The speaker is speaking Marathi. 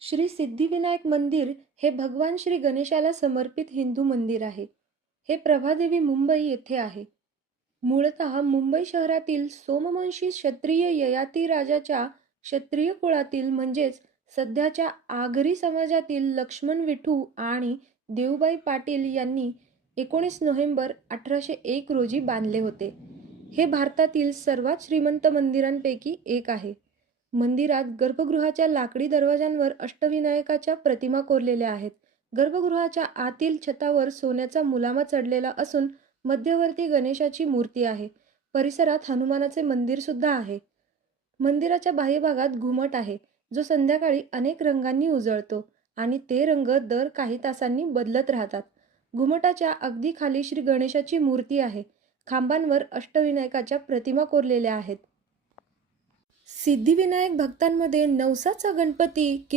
श्री सिद्धिविनायक मंदिर हे भगवान श्री गणेशाला समर्पित हिंदू मंदिर आहे. हे प्रभादेवी मुंबई येथे आहे. मूळतः मुंबई शहरातील सोमवंशी क्षत्रिय ययाती राजाच्या क्षत्रिय कुळातील म्हणजेच सध्याच्या आगरी समाजातील लक्ष्मण विठू आणि देवबाई पाटील यांनी 19 नोव्हेंबर 1801 रोजी बांधले होते. हे भारतातील सर्वात श्रीमंत मंदिरांपैकी एक आहे. मंदिरात गर्भगृहाच्या लाकडी दरवाजांवर अष्टविनायकाच्या प्रतिमा कोरलेल्या आहेत. गर्भगृहाच्या आतील छतावर सोन्याचा मुलामा चढलेला असून मध्यवर्ती गणेशाची मूर्ती आहे. परिसरात हनुमानाचे मंदिर सुद्धा आहे. मंदिराच्या बाह्य भागात घुमट आहे, जो संध्याकाळी अनेक रंगांनी उजळतो आणि ते रंग दर काही तासांनी बदलत राहतात. घुमटाच्या अगदी खाली श्री गणेशाची मूर्ती आहे. खांबांवर अष्टविनायकाच्या प्रतिमा कोरलेल्या आहेत. सिद्धिविनायक भक्तांमध्ये नवसाचा गणपती